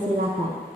dipersilakan.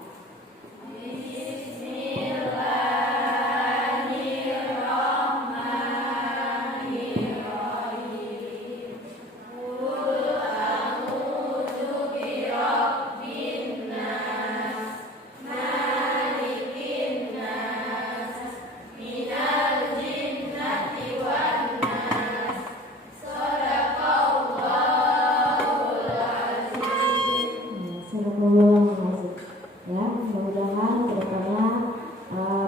Ya, mudah-mudahan kedepannya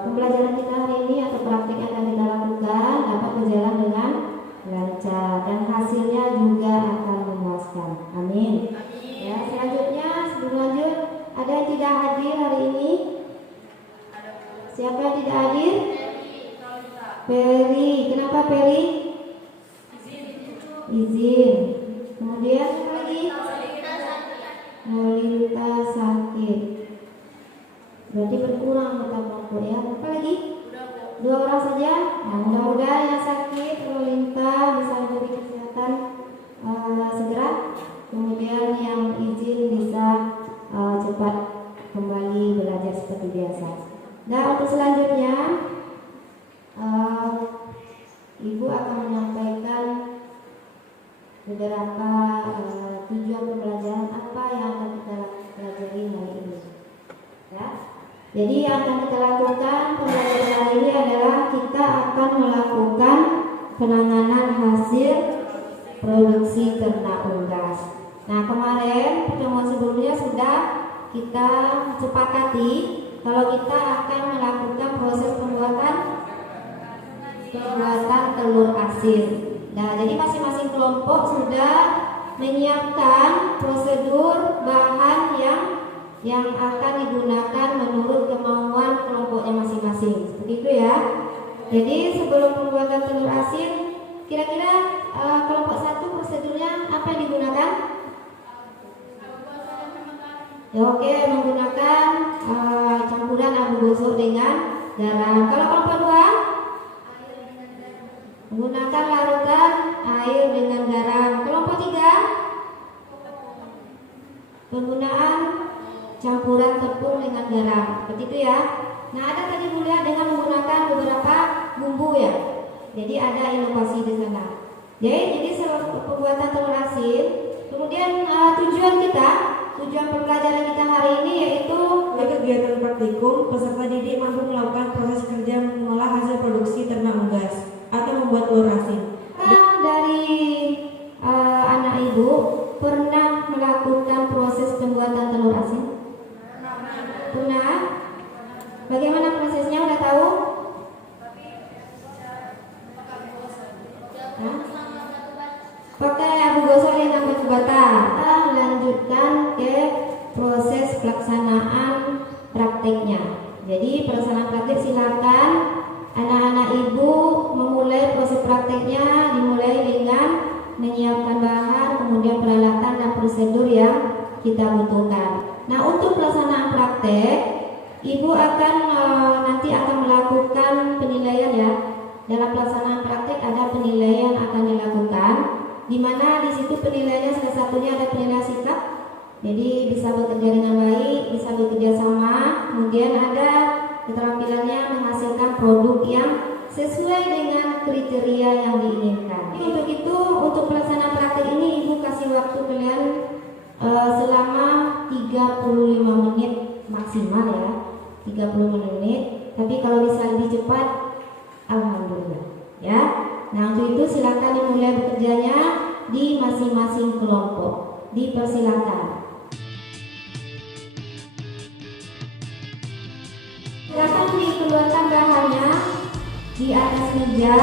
pembelajaran kita hari ini atau praktik yang akan kita lakukan dapat berjalan dengan lancar dan hasilnya juga akan memuaskan. Amin. Ya, selanjutnya sebelum lanjut, ada yang tidak hadir hari ini? Siapa yang tidak hadir? Peri. Kenapa Peri? Izin. Kemudian apa lagi? Nolita sakit. Berarti berkurang anggota kelompok ya. Apa lagi? 2 orang saja. Nah, mudah-mudahan yang sakit Nolita bisa diberi kesehatan segera. Kemudian yang izin bisa cepat kembali belajar seperti biasa. Nah, untuk selanjutnya Ibu akan menyampaikan beberapa tujuan pembelajaran apa yang akan kita pelajari hari ini. Ya. Jadi yang akan kita lakukan pembelajaran hari ini adalah kita akan melakukan penanganan hasil produksi ternak unggas. Nah, kemarin pertemuan sebelumnya sudah kita sepakati kalau kita akan melakukan proses pembuatan telur asin. Nah, jadi masing-masing kelompok sudah menyiapkan prosedur bahan yang akan digunakan menurut kemauan kelompoknya masing-masing. Seperti itu ya. Jadi sebelum pembuatan telur asin, kira-kira kelompok 1 prosedurnya apa yang digunakan? Ya, oke, menggunakan campuran abu gosok dengan garam. Kalau kelompok 2 menggunakan larutan air dengan garam. Kelompok 3 penggunaan campuran tepung dengan garam. Seperti itu ya. Nah, ada tadi mulia dengan menggunakan beberapa bumbu ya. Jadi ada inovasi di sana. Jadi pembuatan telur asin. Kemudian tujuan pembelajaran kita hari ini yaitu kegiatan praktikum peserta didik mampu melakukan proses kerja mengolah hasil produksi ternak unggas atau membuat telur asin. Dari anak ibu pernah melakukan proses pembuatan telur asin? Pernah? Bagaimana prosesnya? Udah tahu? Pakai abu gosok dengan batu bata. Kita melanjutkan ke proses pelaksanaan prakteknya. Jadi pelaksanaan praktek silakan anak-anak ibu memulai proses prakteknya, dimulai dengan menyiapkan bahan, kemudian peralatan dan prosedur yang kita butuhkan. Nah, untuk pelaksanaan praktek, ibu akan nanti akan melakukan penilaian ya. Dalam pelaksanaan praktek ada penilaian akan dilakukan, di mana di situ penilaiannya salah satunya ada penilaian sikap. Jadi bisa bekerja dengan baik, bisa bekerja sama, kemudian ada keterampilannya menghasilkan produk yang sesuai dengan kriteria yang diinginkan. Untuk itu, untuk pelaksanaan praktek ini ibu kasih waktu kalian selama 35 menit maksimal ya, 30 menit. Tapi kalau bisa lebih cepat, alhamdulillah ya. Nah, untuk itu silakan dimulai bekerjanya di masing-masing kelompok. Dipersilakan. Silakan dikeluarkan bahannya di atas meja.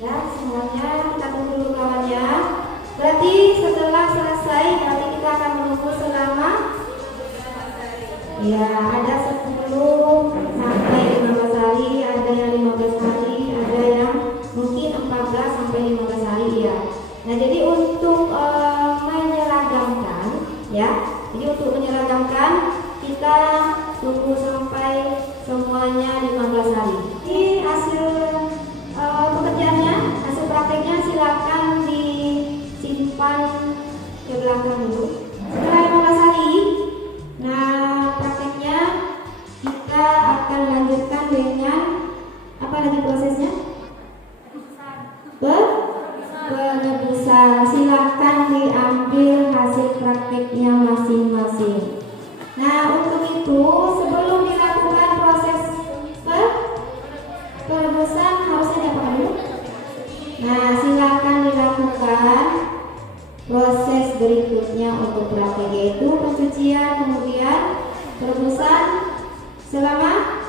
Ya, semuanya kita tunggu dulu kawannya. Berarti setelah selesai, berarti kita akan menunggu selama ya ada 10 sampai 15 hari, ada yang 15 hari, ada yang mungkin 14 sampai 15 hari ya. Nah, jadi untuk menyeragamkan ya. Jadi untuk menyeragamkan kita tunggu sampai semuanya 15 hari. Ini hasil pekerjaannya, hasil prakteknya silakan disimpan ke belakang dulu. Setelah 15 hari, nah prakteknya kita akan lanjutkan dengan apa lagi prosesnya? Penebusan. Silakan diambil hasil prakteknya masing-masing. Nah, untuk itu sebelum dilakukan proses penebusan harusnya diapakan dulu? Nah, silakan dilakukan proses berikutnya untuk praktek, yaitu pencucian, kemudian perebusan selama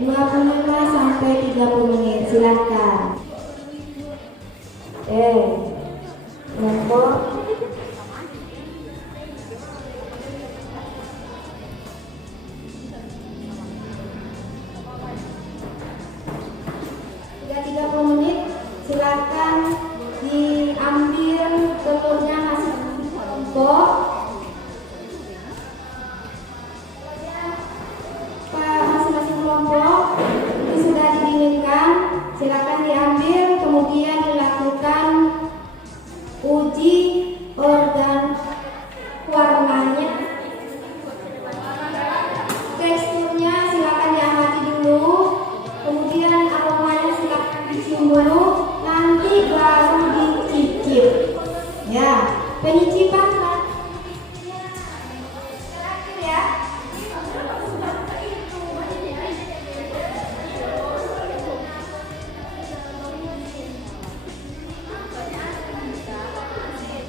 25 sampai 30 menit. Silakan. Kelompok sudah 30 menit. Silakan diambil telurnya masing-masing kelompok. Masing-masing kelompok itu sudah didinginkan. Silakan diambil, kemudian dilakukan uji organ warnanya, teksturnya silakan diamati dulu, kemudian aromanya silakan dicium dulu, nanti baru dicicip. Ya, penyicipan terakhir ya.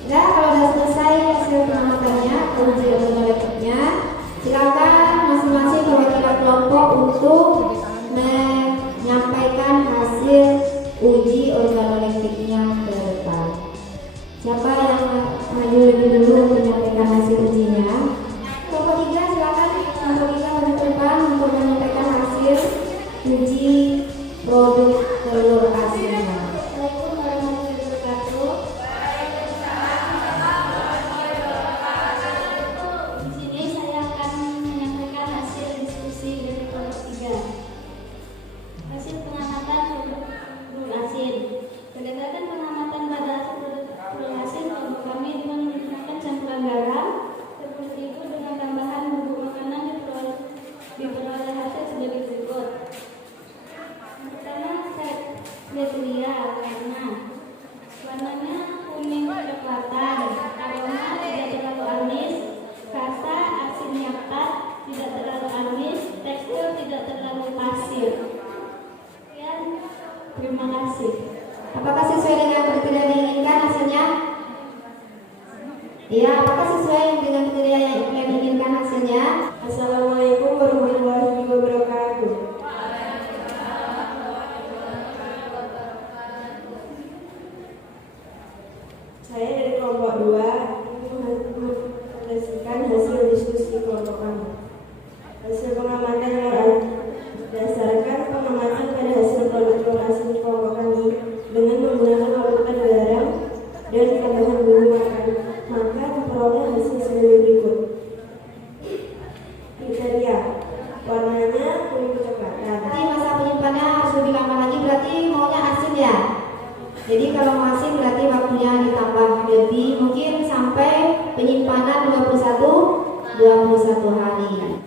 Nah, kalau sudah selesai hasil pengamatannya, uji organoleptiknya, silakan masing-masing perwakilan kelompok untuk menyampaikan hasil uji organoleptiknya ke depan. Siapa yang maju lebih dulu untuk menyampaikan hasil ujinya? Kelompok 3 silakan kelompok 3 maju ke depan untuk menyampaikan hasil uji produk telur asinnya. Assalamualaikum warahmatullahi wabarakatuh. Hasil pengamatan telur asin. Berdasarkan pengamatan pada hasil telur asin, kelompok kami dengan menggunakan campuran garam seperti itu dengan tambahan bumbu makanan diperoleh hasil sebagai berikut. Yang pertama, kriteria warnanya kuning kecoklatan, aroma tidak terlalu amis, rasa asinnya pas, tidak terlalu amis, tekstur tidak terlalu pasir. Terima kasih. Apakah sesuai dengan kriteria yang diinginkan hasilnya? Iya, apakah sesuai dengan kriteria yang diinginkan hasilnya? Assalamualaikum warahmatullahi wabarakatuh. Saya dari kelompok 2 mempresentasikan hasil diskusi kelompok kami. Hasil pengamatan yang berdasarkan pengamatan pada hasil produk telur asin kelompok kami dengan menggunakan larutan garam dan tambahan bumbu makan, maka diperoleh hasil sebagai berikut. Kriteria warnanya kuning kecoklatan. Nanti masa penyimpanannya harus lebih lama lagi, berarti maunya asin ya. Jadi kalau mau asin berarti waktunya ditambah lebih, mungkin sampai penyimpanan 21 hari.